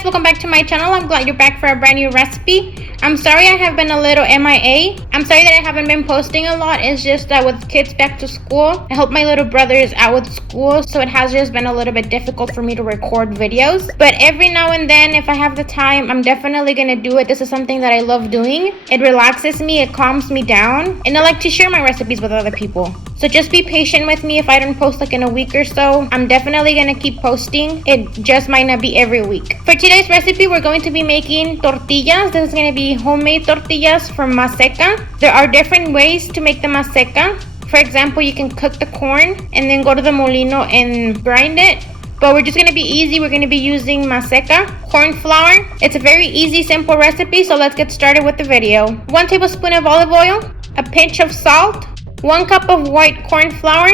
guys, welcome back to my channel. I'm glad you're back for a brand new recipe. I'm sorry I have been a little MIA. I'm sorry that I haven't been posting a lot. It's just that with kids back to school, I hope my little brother is out with school, so it has just been a little bit difficult for me to record videos. But every now and then, if I have the time, I'm definitely gonna do it. This is something that I love doing. It relaxes me, it calms me down, and I like to share my recipes with other people. So just be patient with me if I don't post like in a week or so. I'm definitely gonna keep posting. It just might not be every week. For today's recipe, we're going to be making tortillas. This is gonna be homemade tortillas from Maseca. There are different ways to make the Maseca. For example, you can cook the corn and then go to the molino and grind it. But we're just gonna be easy. We're gonna be using Maseca corn flour. It's a very easy, simple recipe. So let's get started with the video. 1 tablespoon of olive oil, a pinch of salt, 1 cup of white corn flour,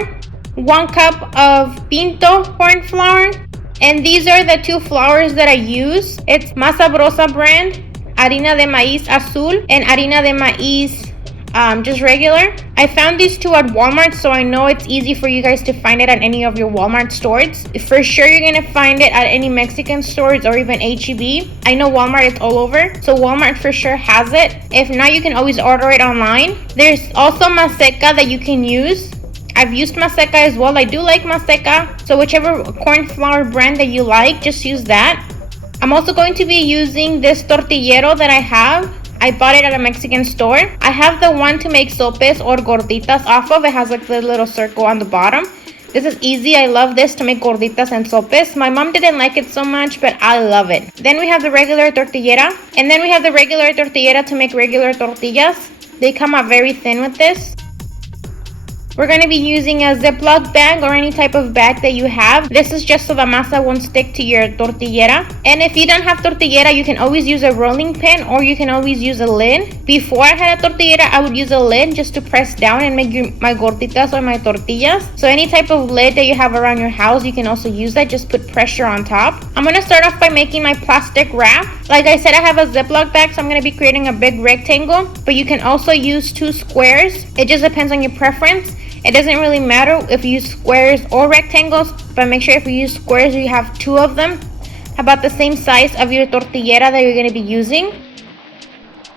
1 cup of pinto corn flour, and these are the 2 flours that I use. It's Masa brand, harina de maíz azul, and harina de maíz just regular. I found these 2 at Walmart, so I know it's easy for you guys to find it at any of your Walmart stores. For sure you're gonna find it at any Mexican stores or even HEB. I know Walmart is all over, so Walmart for sure has it. If not, you can always order it online. There's also Maseca that you can use. I've used Maseca as well. I do like Maseca, so whichever corn flour brand that you like, just use that. I'm also going to be using this tortillero that I have. I bought it at a Mexican store. I have the one to make sopes or gorditas off of. It has like the little circle on the bottom. This is easy. I love this to make gorditas and sopes. My mom didn't like it so much, but I love it. Then we have the regular tortillera. And then we have the regular tortillera to make regular tortillas. They come out very thin with this. We're going to be using a Ziploc bag or any type of bag that you have. This is just so the masa won't stick to your tortillera. And if you don't have tortillera, you can always use a rolling pin or you can always use a lid. Before I had a tortillera, I would use a lid just to press down and make my gorditas or my tortillas. So any type of lid that you have around your house, you can also use that. Just put pressure on top. I'm going to start off by making my plastic wrap. Like I said, I have a Ziploc bag, so I'm going to be creating a big rectangle. But you can also use 2 squares. It just depends on your preference. It doesn't really matter if you use squares or rectangles, but make sure if you use squares, you have 2 of them, about the same size of your tortillera that you're going to be using.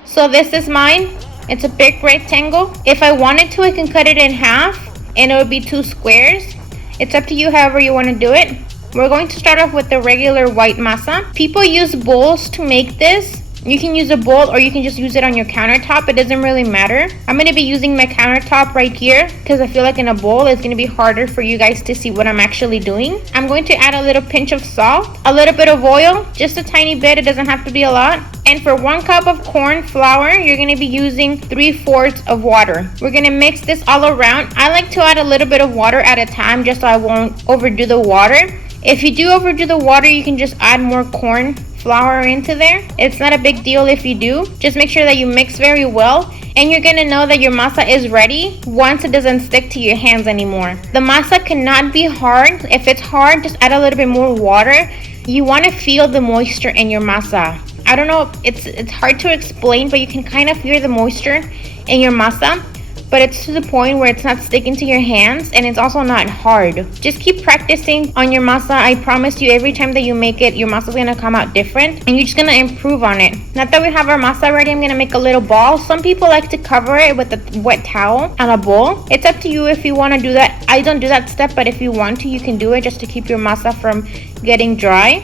So this is mine. It's a big rectangle. If I wanted to, I can cut it in half and it would be 2 squares. It's up to you however you want to do it. We're going to start off with the regular white masa. People use bowls to make this. You can use a bowl or you can just use it on your countertop. It doesn't really matter. I'm going to be using my countertop right here because I feel like in a bowl it's going to be harder for you guys to see what I'm actually doing. I'm going to add a little pinch of salt, a little bit of oil, just a tiny bit. It doesn't have to be a lot. And for 1 cup of corn flour, you're going to be using 3/4 of water. We're going to mix this all around. I like to add a little bit of water at a time just so I won't overdo the water. If you do overdo the water, you can just add more corn flour into there. It's not a big deal if you do. Just make sure that you mix very well, and you're gonna know that your masa is ready once it doesn't stick to your hands anymore. The masa cannot be hard. If it's hard, just add a little bit more water. You want to feel the moisture in your masa. I don't know, it's hard to explain, but you can kind of feel the moisture in your masa. But it's to the point where it's not sticking to your hands and it's also not hard. Just keep practicing on your masa. I promise you, every time that you make it, your masa is gonna come out different and you're just gonna improve on it. Now that we have our masa ready, I'm gonna make a little ball. Some people like to cover it with a wet towel on a bowl. It's up to you if you want to do that. I don't do that step, but if you want to, you can do it just to keep your masa from getting dry.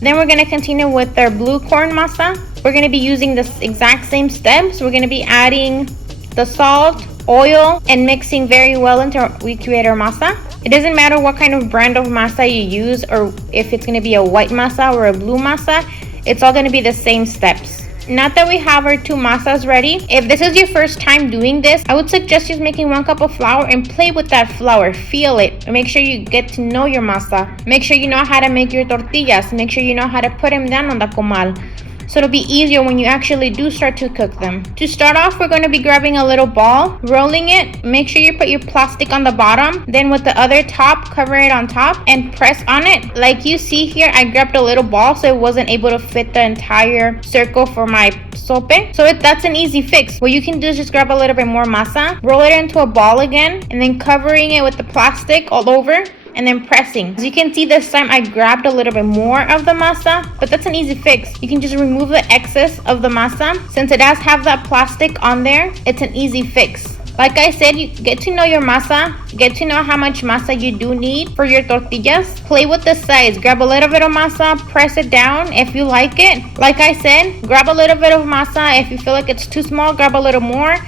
Then we're gonna continue with our blue corn masa. We're gonna be using the exact same steps. We're gonna be adding the salt, oil, and mixing very well until we create our masa. It doesn't matter what kind of brand of masa you use or if it's going to be a white masa or a blue masa. It's all going to be the same steps. Now that we have our 2 masas ready, if this is your first time doing this, I would suggest just making 1 cup of flour and play with that flour. Feel it. Make sure you get to know your masa. Make sure you know how to make your tortillas. Make sure you know how to put them down on the comal, so it'll be easier when you actually do start to cook them. To start off, we're going to be grabbing a little ball, rolling it. Make sure you put your plastic on the bottom. Then with the other top, cover it on top and press on it. Like you see here, I grabbed a little ball so it wasn't able to fit the entire circle for my sope. So that's an easy fix. What you can do is just grab a little bit more masa, roll it into a ball again, and then covering it with the plastic all over. and then pressing. As you can see, this time I grabbed a little bit more of the masa, but that's an easy fix. You can just remove the excess of the masa. Since it does have that plastic on there, it's an easy fix. Like I said, you get to know your masa, get to know how much masa you do need for your tortillas. Play with the size. Grab a little bit of masa, press it down if you like it. Like I said, grab a little bit of masa. If you feel like it's too small, grab a little more.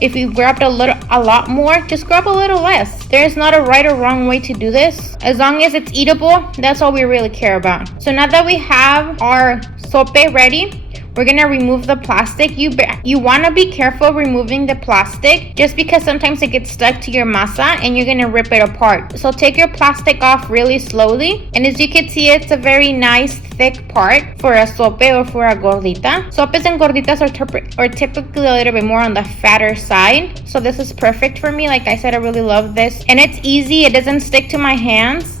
If you grabbed a lot more, just grab a little less. There is not a right or wrong way to do this. As long as it's eatable, that's all we really care about. So now that we have our sope ready, we're gonna remove the plastic. You wanna be careful removing the plastic just because sometimes it gets stuck to your masa and you're gonna rip it apart. So take your plastic off really slowly. And as you can see, it's a very nice thick part for a sope or for a gordita. Sopes and gorditas are typically a little bit more on the fatter side. So this is perfect for me. Like I said, I really love this. And it's easy, it doesn't stick to my hands.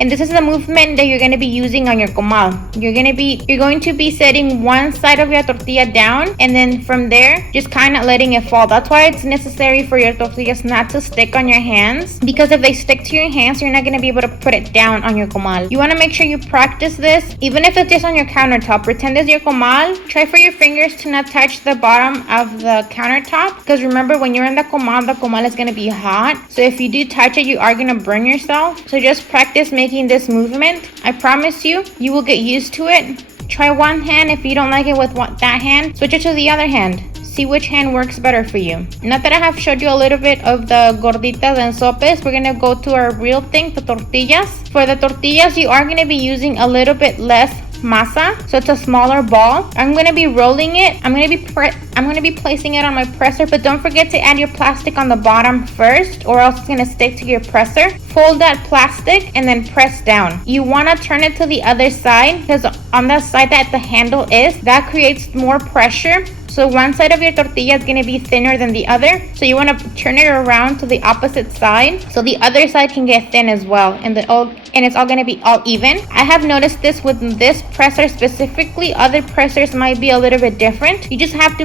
And this is the movement that you're going to be using on your comal. You're going to be setting one side of your tortilla down, and then from there, just kind of letting it fall. That's why it's necessary for your tortillas not to stick on your hands, because if they stick to your hands, you're not going to be able to put it down on your comal. You want to make sure you practice this, even if it's just on your countertop. Pretend it's your comal. Try for your fingers to not touch the bottom of the countertop, because remember, when you're in the comal is going to be hot. So if you do touch it, you are going to burn yourself. So just practice making this movement. I promise you will get used to it. Try one hand. If you don't like it with that hand, switch it to the other hand. See which hand works better for you. Now that I have showed you a little bit of the gorditas and sopes, we're gonna go to our real thing, the tortillas. For the tortillas, you are gonna be using a little bit less masa, so it's a smaller ball. I'm going to be rolling it. I'm going to be placing it on my presser, but don't forget to add your plastic on the bottom first, or else it's going to stick to your presser. Fold that plastic and then press down. You want to turn it to the other side, because on the side that the handle is, that creates more pressure. So one side of your tortilla is going to be thinner than the other. So you want to turn it around to the opposite side, so the other side can get thin as well. And it's all going to be all even. I have noticed this with this presser specifically. Other pressers might be a little bit different. You just have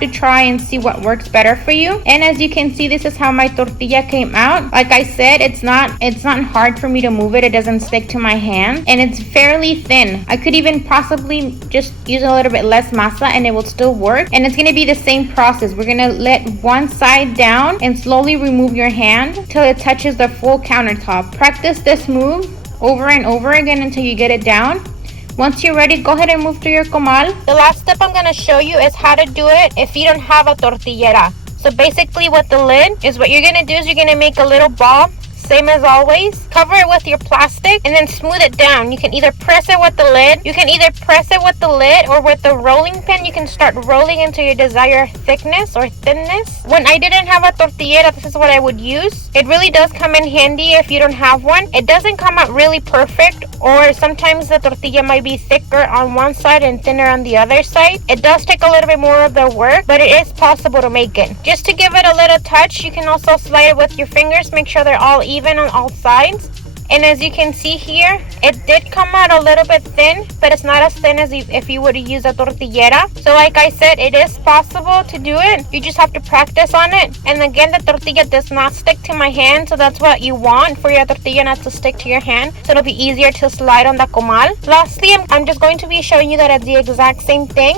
to try and see what works better for you. And as you can see, this is how my tortilla came out. Like I said, it's not hard for me to move it. It doesn't stick to my hand, and it's fairly thin. I could even possibly just use a little bit less masa and it will still work. And it's going to be the same process. We're going to let one side down and slowly remove your hand till it touches the full countertop. Practice this move over and over again until you get it down. Once you're ready, go ahead and move to your comal. The last step I'm going to show you is how to do it if you don't have a tortillera. So basically with the lid is what you're going to do is you're going to make a little ball. Same as always, cover it with your plastic and then smooth it down. You can either press it with the lid, or with the rolling pin, you can start rolling into your desired thickness or thinness. When I didn't have a tortillera, this is what I would use. It really does come in handy if you don't have one. It doesn't come out really perfect, or sometimes the tortilla might be thicker on one side and thinner on the other side. It does take a little bit more of the work, but it is possible to make it. Just to give it a little touch, you can also slide it with your fingers. Make sure they're all even on all sides. And as you can see here, it did come out a little bit thin, but it's not as thin as if you were to use a tortillera. So like I said, it is possible to do it. You just have to practice on it. And again, the tortilla does not stick to my hand, so that's what you want, for your tortilla not to stick to your hand, so it'll be easier to slide on the comal. Lastly, I'm just going to be showing you that it's the exact same thing.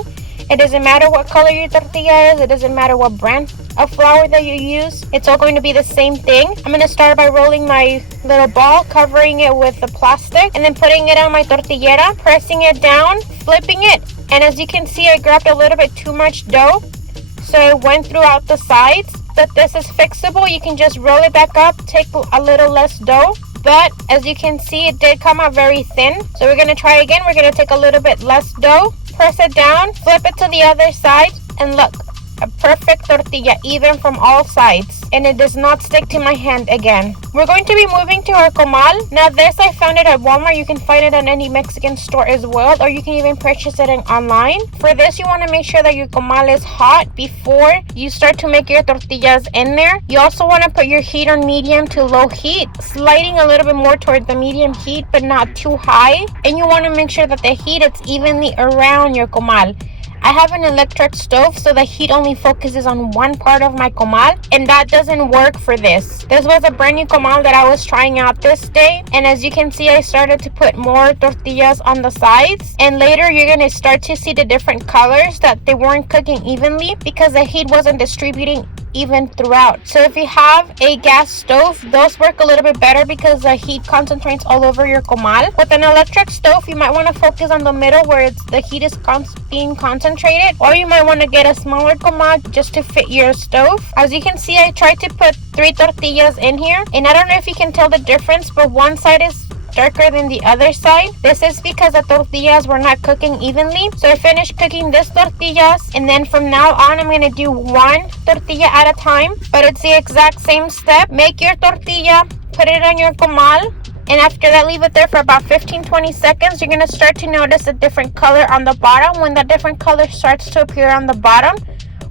It doesn't matter what color your tortilla is. It doesn't matter what brand of flour that you use. It's all going to be the same thing. I'm going to start by rolling my little ball, covering it with the plastic, and then putting it on my tortillera, pressing it down, flipping it. And as you can see, I grabbed a little bit too much dough, so it went throughout the sides. But this is fixable. You can just roll it back up, take a little less dough. But as you can see, it did come out very thin. So we're going to try again. We're going to take a little bit less dough, press it down, flip it to the other side, and look, a perfect tortilla, even from all sides, and it does not stick to my hand again. We're going to be moving to our comal. Now this, I found it at Walmart. You can find it at any Mexican store as well, or you can even purchase it online. For this, you want to make sure that your comal is hot before you start to make your tortillas in there. You also want to put your heat on medium to low heat, sliding a little bit more toward the medium heat, but not too high. And you want to make sure that the heat is evenly around your comal. I have an electric stove, so the heat only focuses on one part of my comal, and that doesn't work for this. This was a brand new comal that I was trying out this day, and as you can see, I started to put more tortillas on the sides, and later you're going to start to see the different colors that they weren't cooking evenly because the heat wasn't distributing even throughout. So if you have a gas stove, those work a little bit better because the heat concentrates all over your comal. With an electric stove, you might want to focus on the middle where the heat is being concentrated, or you might want to get a smaller comal just to fit your stove. As you can see, I tried to put 3 tortillas in here, and I don't know if you can tell the difference, but one side is darker than the other side. This is because the tortillas were not cooking evenly. So I finished cooking this tortillas, and then from now on I'm going to do 1 tortilla at a time, but it's the exact same step. Make your tortilla, put it on your comal, and after that leave it there for about 15-20 seconds. You're going to start to notice a different color on the bottom. When that different color starts to appear on the bottom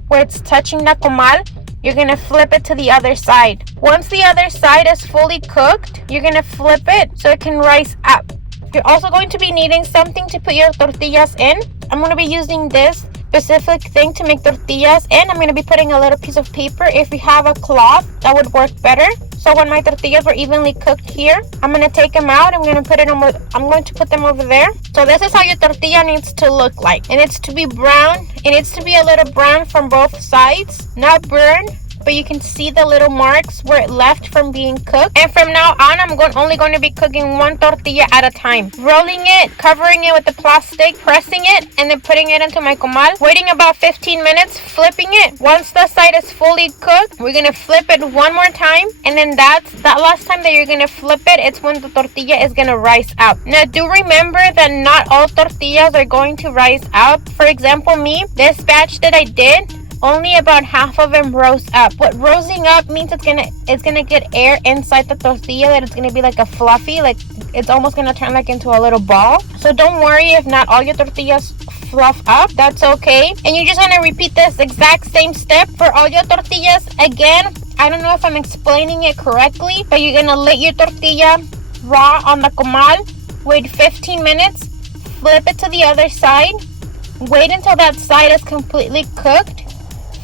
where it's touching the comal, you're going to flip it to the other side. Once the other side is fully cooked, you're going to flip it so it can rise up. You're also going to be needing something to put your tortillas in. I'm going to be using this specific thing to make tortillas, and I'm going to be putting a little piece of paper. If you have a cloth, that would work better. So when my tortillas were evenly cooked here, I'm going to take them out. I'm going to put them over there. So this is how your tortilla needs to look like. It needs to be brown. It needs to be a little brown from both sides, not burned, but you can see the little marks where it left from being cooked. And from now on, I'm only going to be cooking 1 tortilla at a time. Rolling it, covering it with the plastic, pressing it, and then putting it into my comal. Waiting about 15 minutes, flipping it. Once the side is fully cooked, we're going to flip it 1 more time. And then that last time that you're going to flip it, it's when the tortilla is going to rise up. Now, do remember that not all tortillas are going to rise up. For example, this batch that I did, only about half of them rose up. What rosing up means, it's gonna get air inside the tortilla, that it's gonna be like a fluffy, like it's almost gonna turn like into a little ball. So don't worry if not all your tortillas fluff up, that's okay. And you're just gonna repeat this exact same step for all your tortillas. Again, I don't know if I'm explaining it correctly, but you're gonna let your tortilla raw on the comal, wait 15 minutes, flip it to the other side, wait until that side is completely cooked,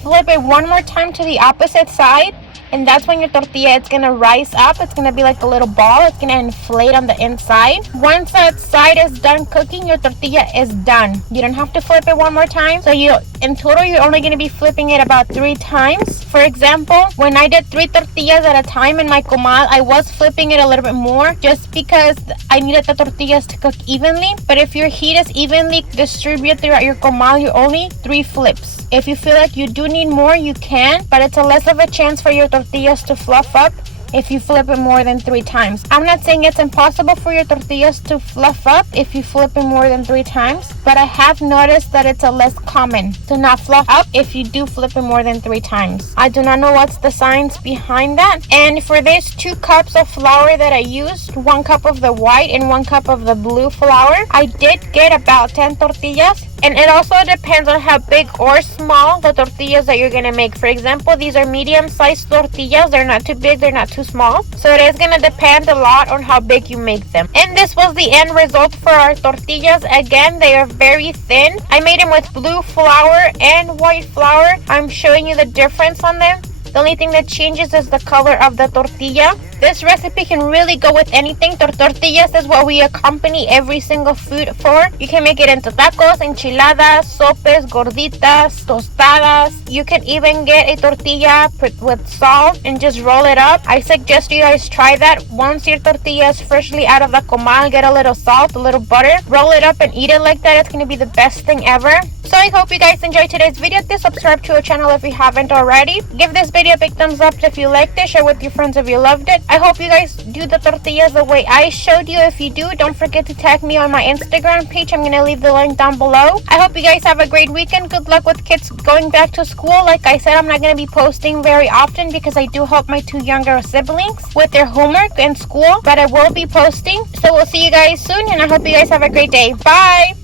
flip it 1 more time to the opposite side, and that's when your tortilla, it's gonna rise up. It's gonna be like a little ball. It's gonna inflate on the inside. Once that side is done cooking, your tortilla is done. You don't have to flip it 1 more time. So in total, you're only gonna be flipping it about 3 times. For example, when I did 3 tortillas at a time in my comal, I was flipping it a little bit more just because I needed the tortillas to cook evenly. But if your heat is evenly distributed throughout your comal, you're only 3 flips. If you feel like you do need more, you can, but it's a less of a chance for your tortillas to fluff up if you flip it more than 3 times. I'm not saying it's impossible for your tortillas to fluff up if you flip it more than 3 times, but I have noticed that it's a less common to not fluff up if you do flip it more than 3 times. I do not know what's the science behind that. And for this 2 cups of flour that I used, 1 cup of the white and 1 cup of the blue flour, I did get about 10 tortillas. And it also depends on how big or small the tortillas that you're going to make. For example, these are medium-sized tortillas. They're not too big, they're not too small. So it is going to depend a lot on how big you make them. And this was the end result for our tortillas. Again, they are very thin. I made them with blue flour and white flour. I'm showing you the difference on them. The only thing that changes is the color of the tortilla. This recipe can really go with anything. Tortillas is what we accompany every single food for. You can make it into tacos, enchiladas, sopes, gorditas, tostadas. You can even get a tortilla with salt and just roll it up. I suggest you guys try that. Once your tortilla is freshly out of the comal, get a little salt, a little butter, roll it up and eat it like that. It's going to be the best thing ever. So I hope you guys enjoyed today's video. Please subscribe to our channel if you haven't already. Give this video a big thumbs up if you liked it. Share with your friends if you loved it. I hope you guys do the tortillas the way I showed you. If you do, don't forget to tag me on my Instagram page. I'm going to leave the link down below. I hope you guys have a great weekend. Good luck with kids going back to school. Like I said, I'm not going to be posting very often because I do help my 2 younger siblings with their homework and school. But I will be posting. So we'll see you guys soon, and I hope you guys have a great day. Bye!